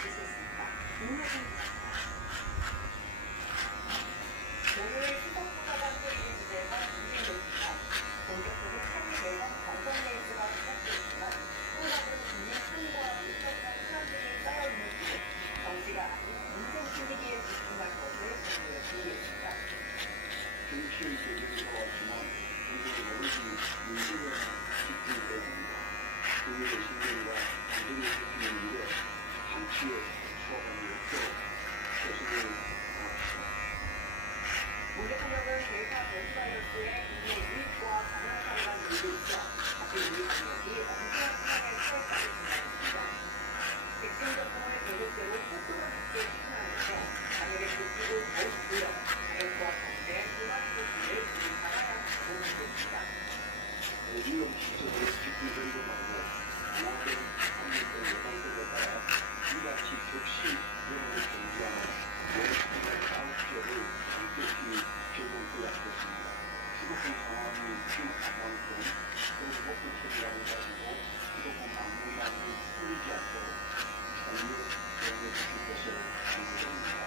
지시했습니다. 임효진 기자입니다. 오늘 수석부사관들 인지대가 문제되지만 본격적인 차기 매번 경선 레이스가 시작돼 있지만 또 다른 국민 승과 일정한 사람들이 쌓여있는 뒤에 정치가 아닌 인생 챙기기에 집중할 것을 오늘 준비했습니다. 정치의 세계에서 왔지만 정부의 모든 문제에 집중되어 있습니다. 국민의 신뢰와 안정을 지키는 일에 한치의 소홀함이 없도록 최선을 다합시다. 문 대통령은 델타 변이 바이러스의 국내 유입과 감염 사례가 늘고 있어 다시 우리 방역이 엄중한 상황에 처했다고 진단했습니다. 백신 접종을 계획대로 속도로 늦게 추진하면서 만약에 급기로 더욱 불려 감염과 관련된 수많은 조치를 우리 잡아야 한다고 말했습니다. 위험 시설에 집중적으로 하고 모든 한국의 예방법에 따라 이같이 격시 위험을 경주하는 연습과 사업 지역을 엄격히 재검토하겠습니다. 수도권 상황이 심각한 만큼 그런 목표 처리라고 가지고 수도권 방문량이 풀리지 않도록 전력 대응해 주실 것을 당부드립니다.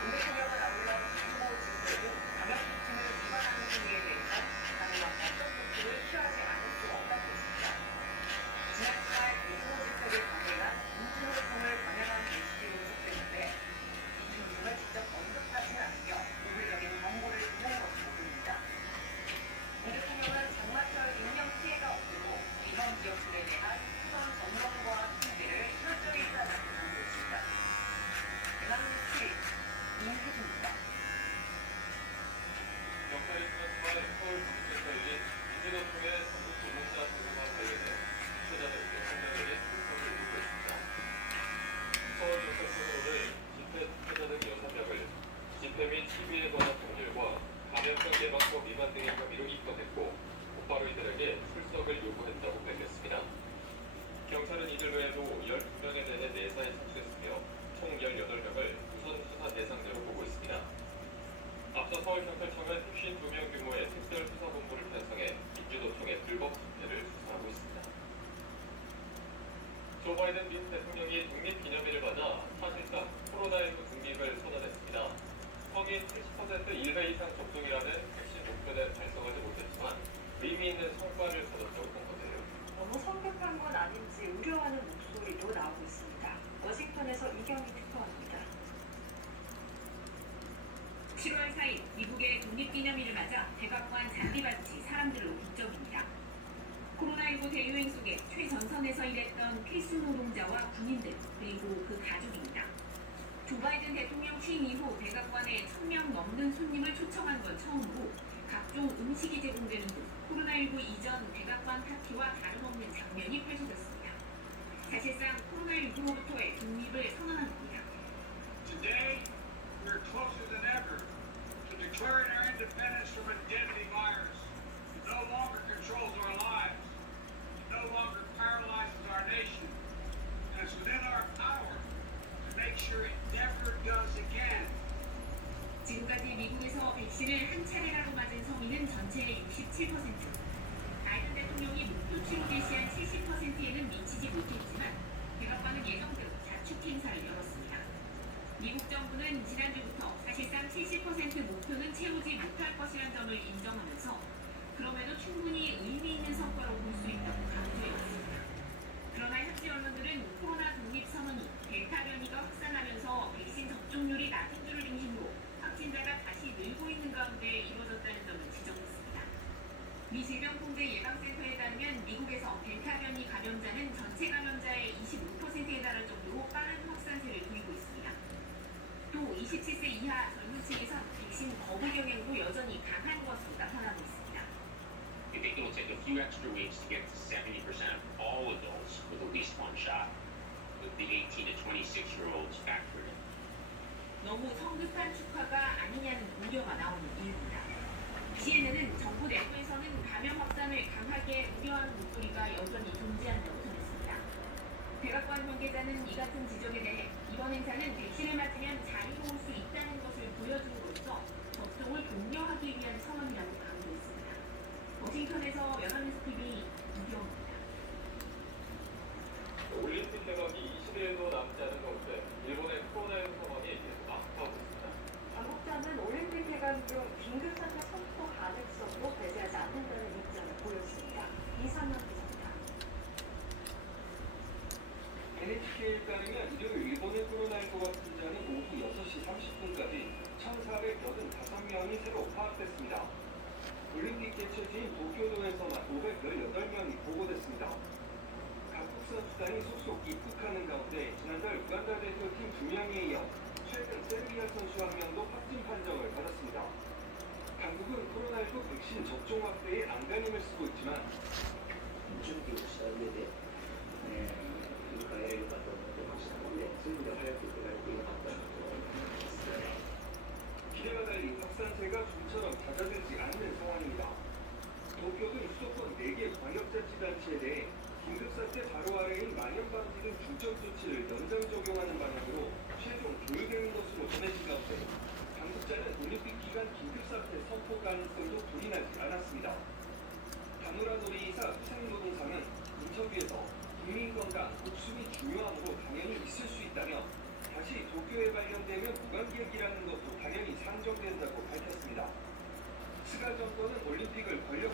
문 대통령은 아울러 정부 집회 등 감염 지침을 위반하는 행위에 대해서 가능한 어떤 조치를 취하지 않을 수 없다고 했습니다. 지난 주말 민주노 집회를 방해한 민주노총을 관여한 게시글이 소개됐는데 민주노총을 직접 언급하지는 않으며 우회적인 정보를 주는 것으로 보입니다. 문 대통령은 장마철 인명 피해가 없도록 위험 지역들에 대한 우선 점검과 통제를 철저히 따르라고 강조했습니다. 대한뉴스 임혜진입니다. 경찰이 지난 주말 서울 경찰서 열린 민주노총의 전국 노동자 제도와 관련해 투자자들께 현장에게 출석을 요구했습니다. 서울경찰서는 오늘 집회 투자자 등 6명을 집회 및 시위에 관한 법률과 감염병 예방법 위반 등의 혐의로 입건했고 곧바로 이들에게 출석을 요구했다고 밝혔습니다. 경찰은 이들 외에도 12명에 대해 내사에 착수했으며 총 18명을 우선 수사 대상자로 보고 있습니다. 앞서 서울경찰청은 52명 규모의 특별수사본부를 편성해 민주노총의 불법 집회를 수사하고 있습니다. 조 바이든 미 대통령이 독립기념일을 맞아 사실상 코로나19 독립을 선언했습니다. 성인 70% 1회 이상 접종이라는 핵심 목표는 달성하지 못했지만 의미 있는 성과를 거뒀다고 본 건데요. 너무 성급한 건 아닌지 우려하는 목소리도 나오고 있습니다. 워싱턴에서 이경희 특파원입니다. 7월 4일 미국의 독립기념일을 맞아 백악관 잔디밭이 사람들로 북적입니다. 코로나19 대유행 속에 최전선에서 일했던 필수 노동자와 군인들 그리고 그 가족입니다. 조 바이든 대통령 취임 이후 백악관에 1000명 넘는 손님을 초청한 건 처음으로 각종 음식이 제공되는 등 코로나19 이전 백악관 파티와 다름없는 장면이 펼쳐졌습니다. 사실상 코로나19로부터의 독립을 선언한 겁니다. Today, we're closer than ever to declaring our independence from a deadly virus. It no longer controls our lives. It no longer paralyzes our nation. And it's within our power to make sure it never does again. 지금까지 미국에서 백신을 한 차례라도 맞은 성인은 전체의 67%. 바이든 대통령이 목표 치료 제시한 70%에는 미치지 못했지만 백악관은 예정대로 자축 행사를 열었습니다. 미국 정부는 지난주부터 사실상 70% 목표는 채우지 못할 것이라는 점을 인정하면서 그럼에도 충분히 의미 있는 성과로 볼 수 있다고 강조해왔습니다. 그러나 현지 언론들은 코로나 독립 선언이 델타 변이가 확산하면서 백신 접종률이 낮은 주를 중심으로 확진자가 다시 늘고 있는 가운데 이루어졌다는 점을 지적했습니다. 미 질병통제예방센터에 따르면 미국에서 델타 변이 감염자는 전체 감염자의 25%에 달할 정도로 빠른 확산세를 보이고 있습니다. 또 27세 이하 젊은 층에선 백신 거부 경향도 여전히 강한 것으로 나타나고 있습니다. I think it will take a few extra weeks to get to 70% of all adults with at least one shot, with the 18 to 26-year-olds factored in. 너무 성급한 축하가 아니냐는 우려가 나오는 이유입니다. CNN은 정부 내부에서는 감염 확산을 강하게 우려하는 목소리가 여전히 존재한다고 전했습니다. 백악관 관계자는 이 같은 지적에 대해 이번 행사는 백신을 맞으면 자유로울 수 있다는 것을 보여줌으로써 접종을 독려하기 위한 선언이라고 강조했습니다. 워싱턴에서 연합뉴스 TV 이경입니다. 올림픽 개막이 20일도 남지 따르면 일요일 일본의 코로나19 확진자는 오후 6시 30분까지 1,485명이 새로 파악됐습니다. 올림픽 개최지인 도쿄도에서만 518명이 보고됐습니다. 각국 선수단이 속속 입국하는 가운데 지난달 우간다 대표팀 2명에 이어 최근 세르비아 선수 1명도 확진 판정을 받았습니다. 당국은 코로나19 백신 접종 확대에 안간힘을 쓰고 있지만 기대와 달리 확산세가 좀처럼 잦아들지 않는 상황입니다. 도쿄는 수도권 4개 광역자치단체에 대해 긴급사태 바로 아래인 만연방지 등 중점 조치를 연장 적용하는 방향으로 최종 조율되는 것으로 전해진 가운데 당국자는 올림픽 기간 긴급사태 선포 가능성도 부인하지 않았습니다. 다누라 놀이이사 후생노동상은 인터뷰에서 국민건강, 목숨이 중요하므로 당연히 있을 수 있다며 다시 도쿄에 발령되면 무관객이라는 것도 당연히 상정된다고 밝혔습니다. 스가 정권은 올림픽을 권력